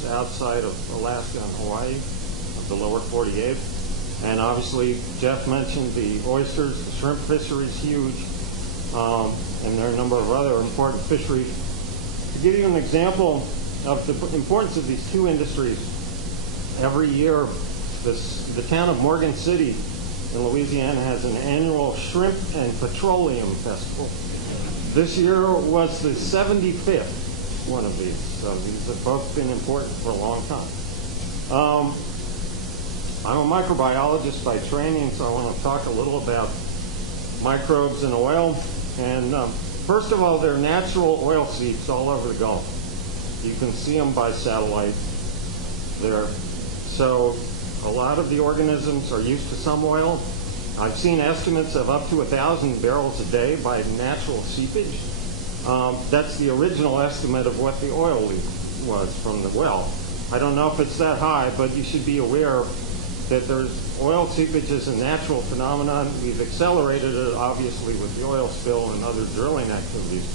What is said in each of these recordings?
fisheries outside of Alaska and Hawaii, of the lower 48. And obviously, Jeff mentioned the oysters, the shrimp fishery is huge, and there are a number of other important fisheries. To give you an example of the importance of these two industries, every year the town of Morgan City in Louisiana has an annual shrimp and petroleum festival. This year was the 75th one of these, so these have both been important for a long time. I'm a microbiologist by training, so I want to talk a little about microbes in oil. And first of all, there are natural oil seeps all over the Gulf. You can see them by satellite there. So a lot of the organisms are used to some oil. I've seen estimates of up to 1,000 barrels a day by natural seepage. That's the original estimate of what the oil leak was from the well. I don't know if it's that high, but you should be aware that there's oil seepage is a natural phenomenon. We've accelerated it, obviously, with the oil spill and other drilling activities.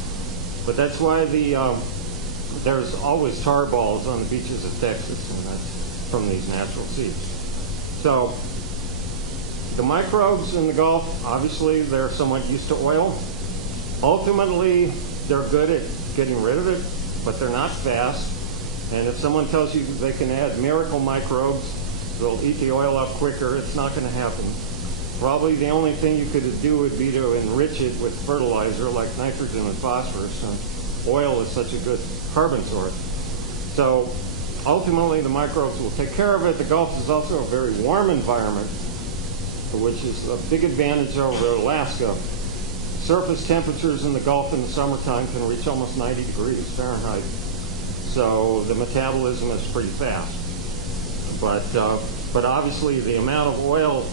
But that's why there's always tar balls on the beaches of Texas, and that's from these natural seeps. So the microbes in the Gulf, obviously, they're somewhat used to oil. Ultimately, they're good at getting rid of it, but they're not fast. And if someone tells you they can add miracle microbes, they'll eat the oil up quicker, it's not going to happen. Probably the only thing you could do would be to enrich it with fertilizer like nitrogen and phosphorus. And oil is such a good carbon source. So ultimately the microbes will take care of it. The Gulf is also a very warm environment, which is a big advantage over Alaska. Surface temperatures in the Gulf in the summertime can reach almost 90 degrees Fahrenheit. So the metabolism is pretty fast. But obviously the amount of oil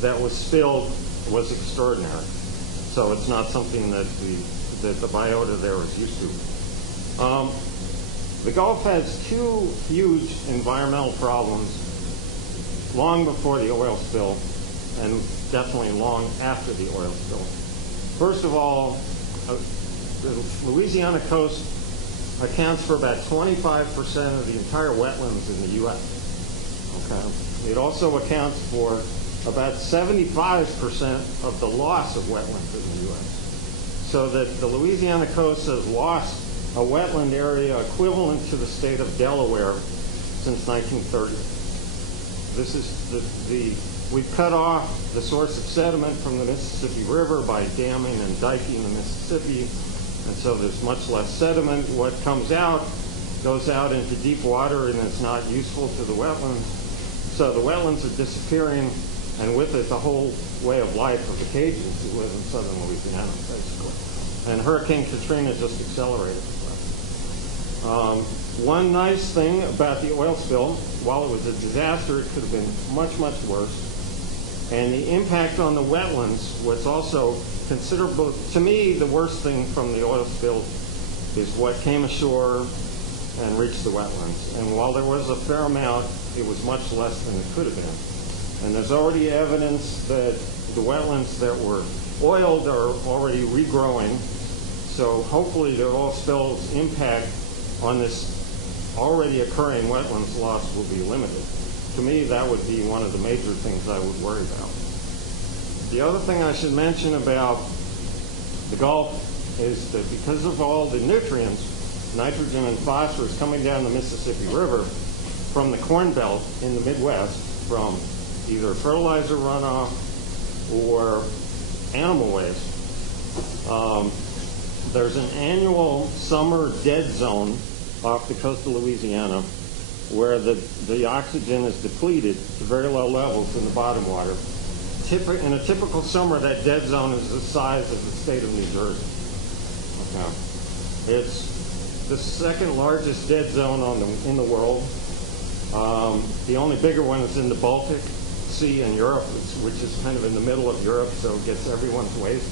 that was spilled was extraordinary. So it's not something that the biota there is used to. The Gulf has two huge environmental problems long before the oil spill and definitely long after the oil spill. First of all, the Louisiana coast accounts for about 25% of the entire wetlands in the U.S. Okay. It also accounts for about 75% of the loss of wetlands in the U.S. So that the Louisiana coast has lost a wetland area equivalent to the state of Delaware since 1930. This is we've cut off the source of sediment from the Mississippi River by damming and diking the Mississippi, and so there's much less sediment. What comes out goes out into deep water and it's not useful to the wetlands. So the wetlands are disappearing, and with it the whole way of life of the Cajuns who live in southern Louisiana, basically. And Hurricane Katrina just accelerated that. One nice thing about the oil spill, while it was a disaster, it could have been much, much worse. And the impact on the wetlands was also considerable. To me, the worst thing from the oil spill is what came ashore and reached the wetlands. And while there was a fair amount, it was much less than it could have been. And there's already evidence that the wetlands that were oiled are already regrowing. So hopefully the oil spill's impact on this already occurring wetlands loss will be limited. To me, that would be one of the major things I would worry about. The other thing I should mention about the Gulf is that because of all the nutrients, nitrogen and phosphorus coming down the Mississippi River from the Corn Belt in the Midwest, from either fertilizer runoff or animal waste, there's an annual summer dead zone off the coast of Louisiana where the oxygen is depleted to very low levels in the bottom water. In a typical summer, that dead zone is the size of the state of New Jersey. Okay. It's the second largest dead zone in the world. The only bigger one is in the Baltic Sea in Europe, which is kind of in the middle of Europe, so it gets everyone's waste.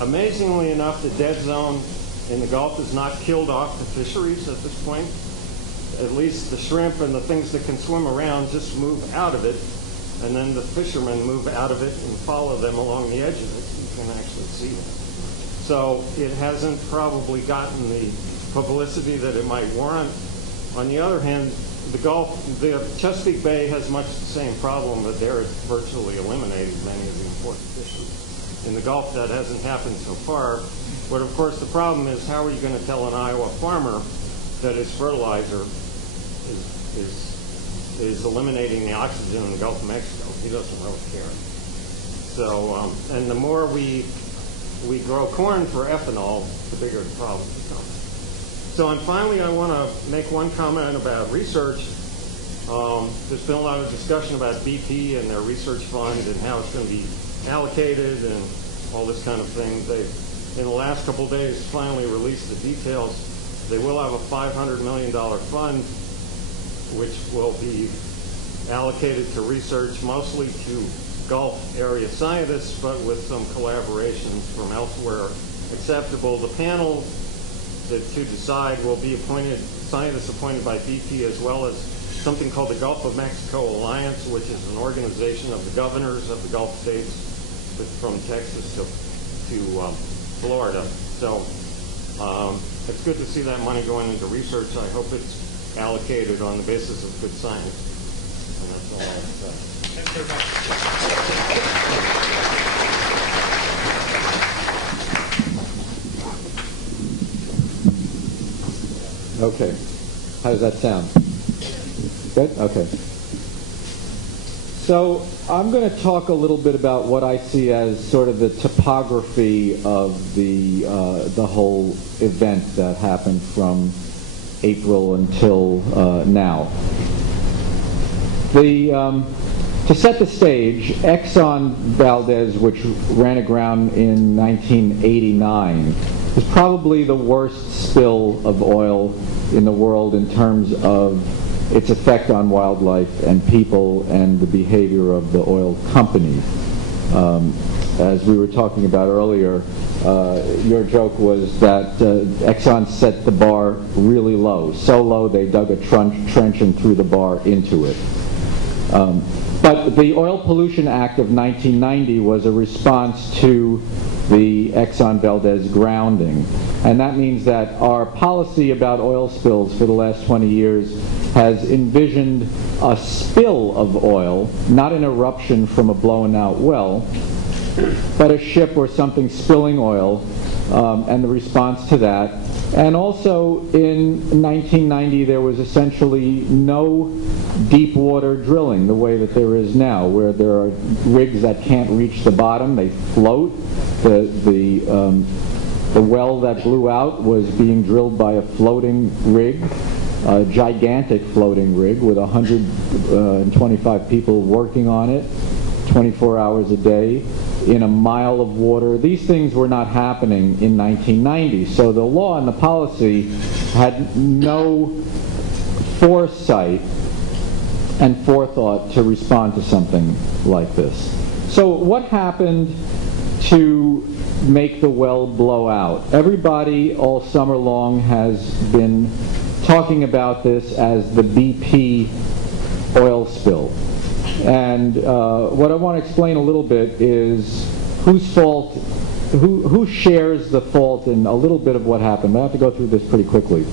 Amazingly enough, the dead zone in the Gulf has not killed off the fisheries at this point. At least the shrimp and the things that can swim around just move out of it, and then the fishermen move out of it and follow them along the edge of it. You can actually see them. So it hasn't probably gotten the publicity that it might warrant, On the other hand, the Chesapeake Bay has much the same problem, but there it's virtually eliminated many of the important fishes. In the Gulf, that hasn't happened so far. But of course, the problem is, how are you going to tell an Iowa farmer that his fertilizer is eliminating the oxygen in the Gulf of Mexico? He doesn't really care. So, and the more we grow corn for ethanol, the bigger the problem becomes. So, and finally, I want to make one comment about research. There's been a lot of discussion about BP and their research fund and how it's going to be allocated and all this kind of thing. They, in the last couple of days, finally released the details. They will have a $500 million fund, which will be allocated to research, mostly to Gulf area scientists, but with some collaborations from elsewhere acceptable. The panel to decide will be scientists appointed by BP, as well as something called the Gulf of Mexico Alliance, which is an organization of the governors of the Gulf states, from Texas to Florida. So it's good to see that money going into research. I hope it's allocated on the basis of good science. And that's all I have to say. Thank you very much. Okay. How does that sound? Good? Okay. So I'm going to talk a little bit about what I see as sort of the topography of the whole event that happened from April until now. To set the stage, Exxon Valdez, which ran aground in 1989, was probably the worst spill of oil in the world in terms of its effect on wildlife and people and the behavior of the oil companies. As we were talking about earlier, your joke was that Exxon set the bar really low, so low they dug a trench and threw the bar into it. But the Oil Pollution Act of 1990 was a response to the Exxon Valdez grounding. And that means that our policy about oil spills for the last 20 years has envisioned a spill of oil, not an eruption from a blown out well, but a ship or something spilling oil, and the response to that. And also in 1990 there was essentially no deep water drilling the way that there is now, where there are rigs that can't reach the bottom, they float. The well that blew out was being drilled by a floating rig, a gigantic floating rig with 125 people working on it 24 hours a day in a mile of water. These things were not happening in 1990. So the law and the policy had no foresight and forethought to respond to something like this. So what happened to make the well blow out? Everybody all summer long has been talking about this as the BP oil spill. And what I want to explain a little bit is whose fault, who shares the fault in a little bit of what happened. I have to go through this pretty quickly.